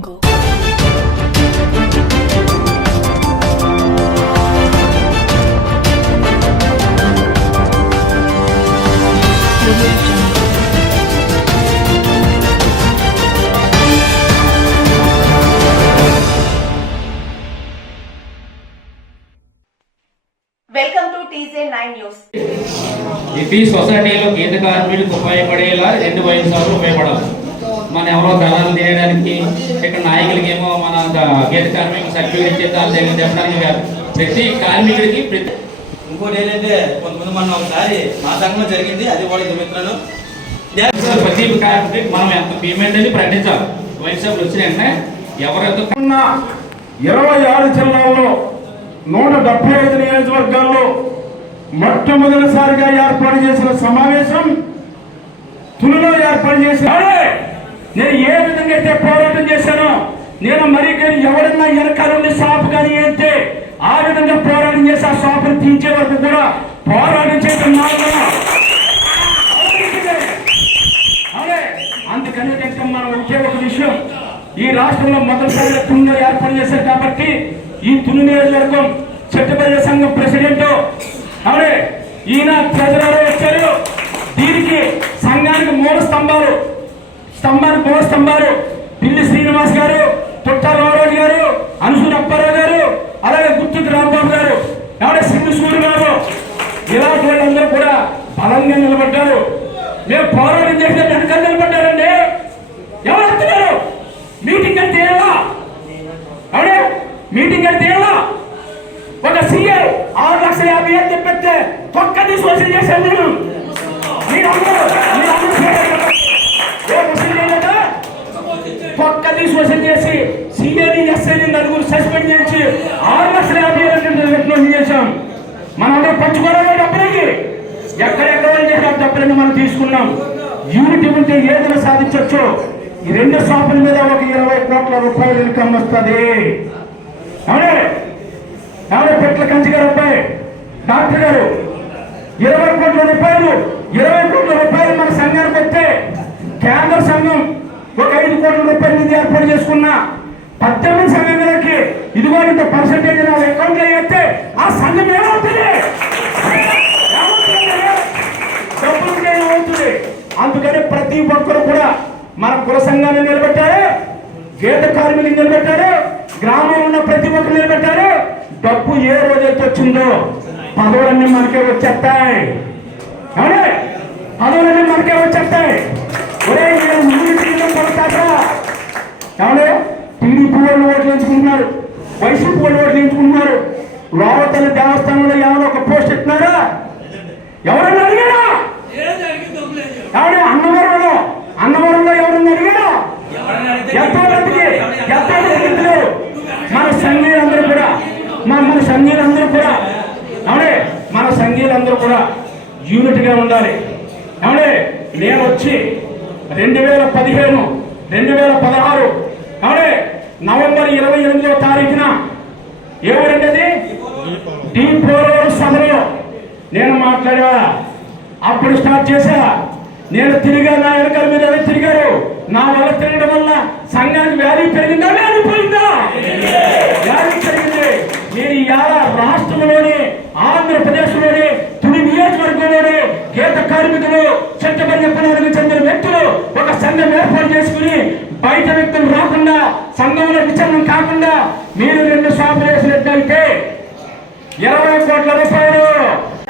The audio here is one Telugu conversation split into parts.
jungle. Audio jungle. Welcome to TJ nine news ఇది సొసైటీలో గీత కార్మికులకు ఉపయోగపడేలా రెండు వయసులు ఉపయోగపడాలి మన ఎవరో దళాలు తీయడానికి ఇక్కడ నాయకులకి ఏమో మన గీత కార్మికులకు సర్టిఫికేట్ దగ్గర చెప్పడానికి కాదు. ప్రతి కార్మికుడికి ప్రతి ఇంకోటి ఏంటంటే కొంతమంది మనం ఒకసారి మా సంఘంలో జరిగింది అది కూడా మిత్రులు. ప్రతి కార్మికుడికి మనం ఎంత పేమెంట్ అనేది ప్రకటించాలి. వయసు వచ్చిన వెంటనే ఎవరెంత ఉన్న ఇరవై ఆరు జిల్లాల్లో నూట డెబ్బై ఐదు నియోజకవర్గాల్లో మొట్టమొదటిసారిగా ఏర్పాటు చేసిన సమావేశం తునిలో ఏర్పాటు చేసిన అరే, నేను ఏ విధంగా అయితే పోరాటం చేశానో నేను మరి కానీ ఎవరన్నా వెనకాలండి షాప్ కానీ అయితే ఆ విధంగా పోరాటం చేసి ఆ షాపును తీర్చే వరకు కూడా పోరాటం చేయడం నాలుగు అవునే అందుకని ఏంటంటే మనం ఒకే ఒక విషయం. ఈ రాష్ట్రంలో మొదటిసారిగా తుని ఏర్పాటు చేశారు కాబట్టి ఈ తుని నియోజకవర్గం చెట్టుపల్లి సంఘం ప్రెసిడెంట్. అవునే ఈయన ప్రజలలో వచ్చారు? దీనికి సంఘానికి మూల స్తంభాలు. స్తంభాలు మూల స్తంభాలు పిల్లి శ్రీనివాస్ గారు పుట్ట రామరాజు గారు అనుసూర్ అప్పారావు గారు అలాగే గుర్తు రాంబాబు గారు ఎవడే సింధు సూర్య గారు ఇలాంటి వాళ్ళందరూ కూడా బలంగా నిలబడ్డారు మేము పోరాటం చేసిన వెనక నిలబడ్డారండి ఎవరు వస్తున్నారు మీటింగ్ అంటే ఎలా అవునే మీటింగ్ అంటే ఎలా ఒక సీఏ ఆరు లక్షల యాభై వేలు తెప్పితే తొక్కది సోషల్ చేశాను నేను మీరందరూ మీరందరూ చేయగలరా? ఏ ముస్లిం చేయలేదా? ఒక్కది సోషల్ చేసి సీఏని ఎస్ఐని నలుగురు సస్పెండ్ చేసి ఆరు లక్షల యాభై వేల రికమెండ్ చేశాం మనం అందరూ పంచుకోవాలి డబ్బులకి ఎక్కడెక్కడ చేశారు డబ్బులని మనం తీసుకున్నాం. యూనిటీ ఉంటే ఏదైనా సాధించవచ్చు ఈ రెండు షాపుల మీద ఒక ఇరవై కోట్ల రూపాయలు ఇన్కమ్ వస్తుంది. అవునే? ఎవరు పెట్ల కంచి గారు అబ్బాయి. డాక్టర్ గారు ఇరవై కోట్ల రూపాయలు ఇరవై కోట్ల రూపాయలు మన సంఘానికి వస్తే కేంద్ర సంఘం ఒక ఐదు కోట్ల రూపాయలు నిధి ఏర్పాటు చేసుకున్న పద్దెనిమిది సంఘాలకి ఇదిగో ఇంత పర్సంటేజ్ నా అకౌంట్లో వేస్తే ఆ సంఘం ఏమవుతుంది? ఉంటే అందుకని ప్రతి ఒక్కరు కూడా మన కుల సంఘాన్ని నిలబెట్టారు గీత కార్మికులు నిలబెట్టారు గ్రామంలో ఉన్న ప్రతి ఒక్కరు నిలబెట్టారు. డబ్బు ఏ రోజైతే వచ్చిందో పదవులన్నీ మనకే వచ్చేస్తాయి. అవునే? పదవులన్నీ మనకే వచ్చేస్తాయి. ఒరే నేను ముందు టీడీపీ కొడతారా ఏమంటే టీడీపీ వాళ్ళు ఓట్లు ఎంచుకుంటున్నారు వైసీపీ వాళ్ళు ఓట్లు ఎంచుకుంటున్నారు. లోవతల్లి దేవస్థానంలో ఏమైనా ఒక పోస్ట్ ఇస్తున్నారా? ఎవరన్నా అడిగారా ఎవడే అన్నవరంలో అన్నవరంలో ఎవరన్నా అడిగారా ఎంతోమందికి ఎంతోమందికి ఇద్దరు మన సంఘీయులందరూ కూడా మన మన సంఘీయులందరూ కూడా. అవునే మన సంఘీయులందరూ కూడా యూనిట్గా ఉండాలి. అవునే నేను వచ్చి రెండు వేల పదిహేను రెండు వేల పదహారు అవునే నవంబర్ ఇరవై ఎనిమిదవ తారీఖున ఏ ఊరండి డీ పోలవరం సభలో నేను మాట్లాడా అప్పుడు స్టార్ట్ చేశా. నేను తిరిగా నా వెనకాల మీరు ఎలా తిరిగారు? నా వల్ల తిరగడం వల్ల సంఘానికి వ్యాధి పెరిగిందా. నేను ఇవాళ రాష్ట్రంలోనే ఆంధ్రప్రదేశ్లోనే తుడి నియోజకవర్గంలోనే గీత కార్మికులు చట్టబద్ధ చెందిన వ్యక్తులు ఒక సంఘం ఏర్పాటు చేసుకుని బయట వ్యక్తులు రాకుండా సంఘంలో విచారణ కాకుండా మీరు రెండు షాపులు వేసినట్టయితే ఇరవై కోట్ల రూపాయలు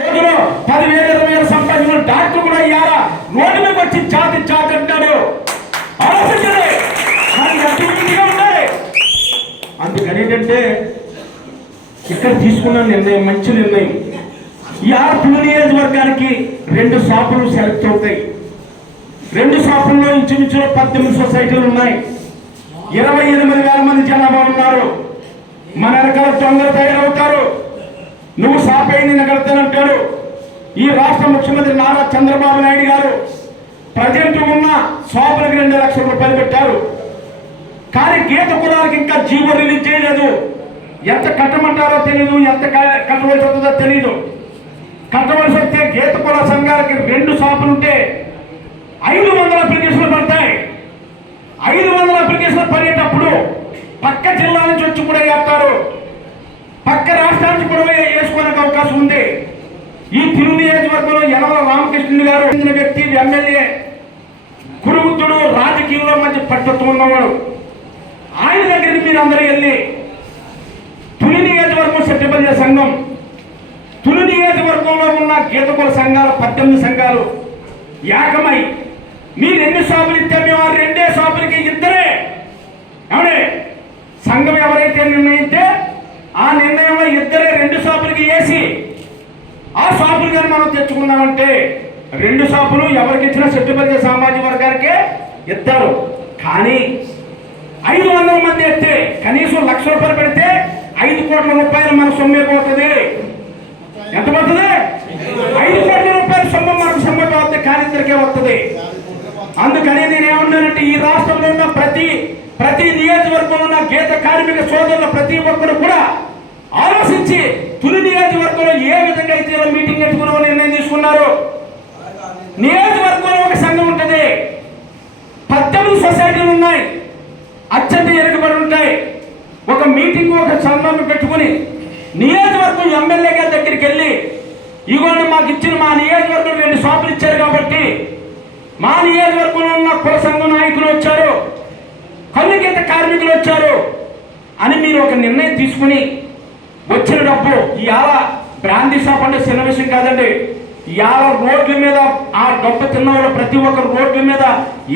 రోజులో పదివేల ఇరవై వేలు సంపాదించిన డాక్టర్ కూడా ఇయ్యాల రోడ్డు మీద వచ్చి చాతి చాతి అంటాడు ఆలోచించండి దానికి అతిథిగా ఉండాలి అందుకని ఏంటంటే ఇక్కడ తీసుకున్న నిర్ణయం మంచి నిర్ణయం. ఈ ఆర్పు నియోజకవర్గానికి రెండు షాపులు సెలెక్ట్ అవుతాయి రెండు షాపుల్లో ఇంచుమించులో పద్దెనిమిది సొసైటీలు ఉన్నాయి. ఇరవై ఎనిమిది వేల మంది జనాభా ఉన్నారు. మన రకాల తొందర తయారవుతారు. నువ్వు సాపై నిన్న కడతానంటాడు ఈ రాష్ట్ర ముఖ్యమంత్రి నారా చంద్రబాబు నాయుడు గారు ప్రజెంట్ ఉన్న షాపులకు రెండు లక్షల రూపాయలు పెట్టారు. కానీ గీత కులాలకు ఇంకా జీవో రిలీజ్ చేయలేదు. ఎంత కట్టమంటారో తెలియదు ఎంత కట్టవలసి వస్తుందో తెలియదు కట్టవలసి వస్తే గీత సంఘాలకి రెండు షాపులు ఉంటే ఐదు వందల అప్లికేషన్లు పడతాయి. ఐదు వందల అప్లికేషన్లు పడేటప్పుడు పక్క జిల్లా నుంచి వచ్చి కూడా వేస్తారు పక్క రాష్ట్రానికి కూడా వేసుకోవడానికి అవకాశం ఉంది. ఈ తిరు నియోజకవర్గంలో యనమల రామకృష్ణుడు గారు చెందిన వ్యక్తి ఎమ్మెల్యే కురుగుతుడు రాజకీయంలో మంచి పట్టుత్వం ఉన్నవాడు. ఆయన దగ్గరికి మీరు అందరూ వెళ్ళి నియోజకవర్గం సత్యపల్లి సంఘం తులు నియోజకవర్గంలో ఉన్న గీతకుల సంఘాలు పద్దెనిమిది సంఘాలు ఏకమై మీరు ఎన్ని షాపులు ఇస్తే మేము ఆ రెండే షాపులకి ఇద్దరే. ఏమండి సంఘం ఎవరైతే నిర్ణయిస్తే ఆ నిర్ణయంలో ఇద్దరే రెండు షాపులకి వేసి ఆ షాపులు కానీ మనం తెచ్చుకున్నామంటే రెండు షాపులు ఎవరికి ఇచ్చిన సెట్టుపల్లి సామాజిక వర్గానికే ఇస్తారు. కానీ ఐదు వందల మంది అయితే కనీసం లక్ష రూపాయలు పెడితే ఐదు కోట్ల రూపాయలు మన సొమ్మే పోతుంది. ఎంత పడుతుంది? ఐదు కోట్ల రూపాయల సొమ్ము మనకు సొమ్ము పోతుంది కానీ వస్తుంది. అందుకని నేను ఏమన్నానంటే ఈ రాష్ట్రంలో ఉన్న ప్రతి ప్రతి నియోజకవర్గంలో ఉన్న గీత కార్మిక సోదరుల ప్రతి ఒక్కరు కూడా ఆలోచించి తుని నియోజకవర్గంలో ఏ విధంగా అయితే మీటింగ్ పెట్టుకున్నామో నిర్ణయం తీసుకున్నారు. నియోజకవర్గంలో ఒక సంఘం ఉంటుంది. పద్దెనిమిది సొసైటీలు ఉన్నాయి. అత్యంత ఎరుగుబడి ఉంటాయి. ఒక మీటింగ్ ఒక చందాన్ని పెట్టుకుని నియోజకవర్గం ఎమ్మెల్యే గారి దగ్గరికి వెళ్ళి ఇగోండి మాకు ఇచ్చిన మా నియోజకవర్గం రెండు షాపులు ఇచ్చారు కాబట్టి మా నియోజకవర్గంలో ఉన్న కుల సంఘ నాయకులు వచ్చారు కన్నుగీత కార్మికులు వచ్చారు అని మీరు ఒక నిర్ణయం తీసుకుని వచ్చిన డబ్బు ఇవాళ బ్రాందీ షాప్ అంటే చిన్న విషయం కాదండి. ఇవాళ రోడ్ల మీద ఆ డబ్బు తిన్న వాళ్ళు ప్రతి ఒక్కరు రోడ్ల మీద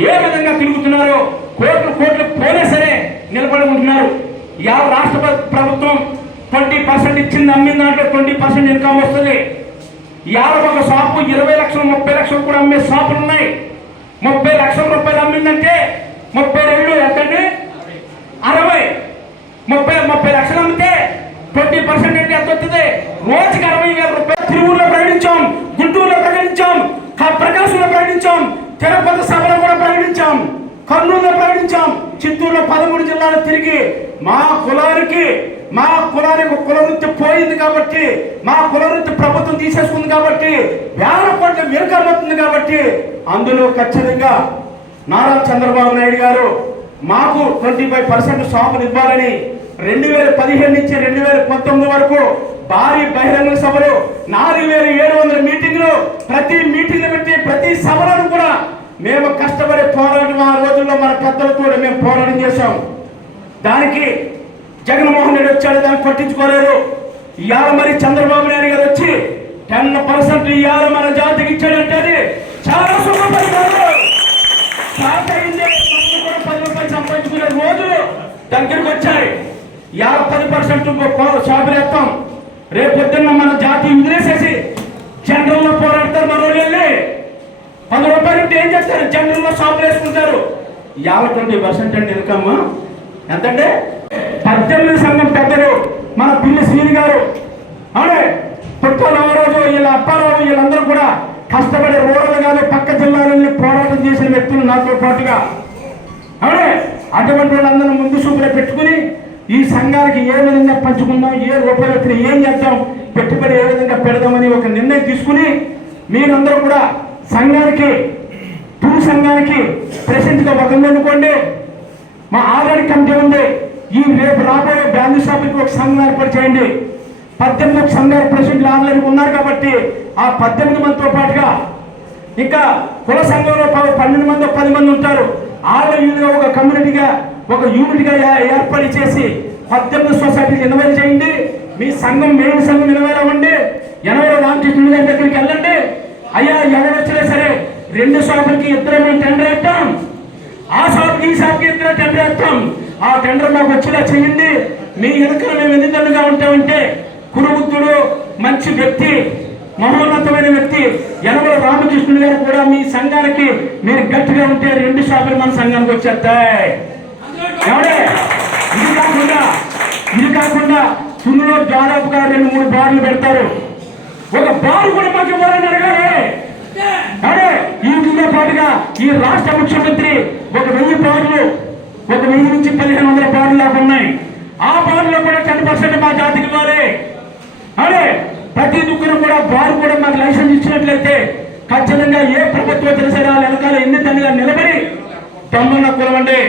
ఏ విధంగా తిరుగుతున్నారో కోట్లు కోట్లు పోయినా సరే నిలబడి ఉంటున్నారు. ఇవాళ రాష్ట్ర ప్రభుత్వం ట్వంటీ పర్సెంట్ ఇచ్చింది అమ్మిన దాంట్లో ట్వంటీ పర్సెంట్ ఇన్కమ్ వస్తుంది. ఇవాళ ఒక షాపు ఇరవై లక్షలు ముప్పై లక్షలు కూడా అమ్మే షాపులు ఉన్నాయి. ముప్పై లక్షల రూపాయలు అమ్మిందంటే ముప్పై రెండు ఎంతండి? అరవై. ముప్పై ముప్పై లక్షలు అమ్మితే ట్వంటీ పర్సెంట్ అంటే ఎంత వస్తుంది? రోజుకి అరవై వేల రూపాయలు తిరువురులో ప్రకటించాం గుంటూరులో ప్రకటించాం ప్రకాశంలో ప్రకటించాం తిరుపతి సభలో కూడా ప్రకటించాం కర్నూలులో ప్రకటించాం చిత్తూరులో పదమూడు జిల్లాలు తిరిగి మా కులానికి మా కులానికి కులవృత్తి పోయింది కాబట్టి మా కులవృత్తి ప్రభుత్వం తీసేసుకుంది కాబట్టి వేల కోట్ల వెనుకబడుతుంది కాబట్టి అందులో ఖచ్చితంగా నారా చంద్రబాబు నాయుడు గారు మాకు ట్వంటీ ఫైవ్ పర్సెంట్ షాపులు ఇవ్వాలని రెండు వేల పదిహేను నుంచి రెండు వేల పంతొమ్మిది వరకు భారీ బహిరంగ సభలు నాలుగు వేల ఏడు వందల మీటింగ్లు ప్రతి మీటింగ్ పెట్టి ప్రతి సభలను కూడా మేము కష్టపడి పోరాటం ఆ రోజుల్లో మన పెద్దలతో మేము పోరాటం చేశాం. దానికి జగన్మోహన్ రెడ్డి వచ్చాడు దాన్ని పట్టించుకోలేదు. ఇవాళ మరి చంద్రబాబు నాయుడు గారు వచ్చి టెన్ పర్సెంట్ ఇవాళ మన జాతికి ఇచ్చాడంటే అది చాలా పది రూపాయలు సంపాదించుకునే రోజులు దగ్గరికి వచ్చాయి. ఇవాళ పది పర్సెంట్ షాపులు ఎత్తాం రేపు పొద్దున్న మన జాతి వదిలేసేసి జనరల్లో పోరాడతారు మరో వెళ్ళి పది రూపాయలు ఉంటే ఏం చేస్తారు? జనరల్లో షాపులు వేసుకుంటారు. ఇవాళ ట్వంటీ పర్సెంట్ అండి ఇన్కమ్ ఎంతంటే పద్దెనిమిది సంఘం పెద్దలు మన పిల్లి శ్రీని గారు. అవునే పుట్ట నవరోజు వీళ్ళ అప్పారావు వీళ్ళందరూ కూడా కష్టపడి రూరల్ కానీ పక్క జిల్లాల నుండి పోరాటం చేసిన వ్యక్తులు నాతో పాటుగా. అవునే అటువంటి వాళ్ళందరూ ముందు చూపులో పెట్టుకుని ఈ సంఘానికి ఏ విధంగా పంచుకుందాం ఏ రూపాయలు ఏం చేద్దాం పెట్టుబడి ఏ విధంగా పెడదామని ఒక నిర్ణయం తీసుకుని మీరందరూ కూడా సంఘానికి టూ సంఘానికి ప్రెసెంట్గా ఒక అనుకోండి ఆల్రెడీ కమిటీ ఉంది ఈ రేపు రాబోయే బ్యాంకు షాపింగ్ ఒక సంఘం ఏర్పాటు చేయండి. పద్దెనిమిది సంఘాలు ప్రెసిడెంట్లు ఆల్రెడీ ఉన్నారు కాబట్టి ఆ పద్దెనిమిది మందితో పాటుగా ఇంకా కుల సంఘంలో ప- పన్నెండు మంది పది మంది ఉంటారు. వాళ్ళ ఒక కమ్యూనిటీగా ఒక యూనిట్గా ఏర్పాటు చేసి పద్దెనిమిది సొసైటీలు ఇన్వైట్ చేయండి. మీ సంఘం మెయిన్ సంఘం ఇన్వైట్ అవ్వండి. ఎనభై రామకృష్ణుడి గారి దగ్గరికి వెళ్ళండి. అయ్యా ఎవరు వచ్చినా సరే రెండు షాపులకి ఇద్దరు మేము టెండర్ వేస్తాం ఆ షాప్కి ఈ షాప్కి ఇద్దరు టెండర్ వేస్తాం ఆ టెండర్ మాకు వచ్చేలా చేయండి. మీ వెనుక మేము ఎన్నిదన్నుగా ఉంటామంటే కురుబుద్ధుడు మంచి వ్యక్తి మహోన్నతమైన వ్యక్తి. యనమల రామకృష్ణుడు గారు కూడా మీ సంఘానికి మీరు గట్టిగా ఉంటే రెండు షాపులు మన సంఘానికి వచ్చేస్తాయి. ఎవడే? ఇది కాకుండా ఇది కాకుండా సున్నులో దాదాపుగా రెండు మూడు బార్లు పెడతారు. ఒక బార్ కూడా మాకు ఇవ్వాలని అడగాలి? వీటితో పాటుగా ఈ రాష్ట్ర ముఖ్యమంత్రి ఒక వెయ్యి బార్లు ఒక వెయ్యి నుంచి పదిహేను వందల బార్లు దాకా ఉన్నాయి. ఆ బార్లో కూడా టెన్ పర్సెంట్ మా జాతికి వారే అరే ప్రతి దుఃఖం కూడా వారు కూడా మాకు లైసెన్స్ ఇచ్చినట్లయితే ఖచ్చితంగా ఏ ప్రభుత్వం తెలిసిన వెనకాల ఎన్ని తల్లిగా నిలబడి తమ్మున్న కులవండి.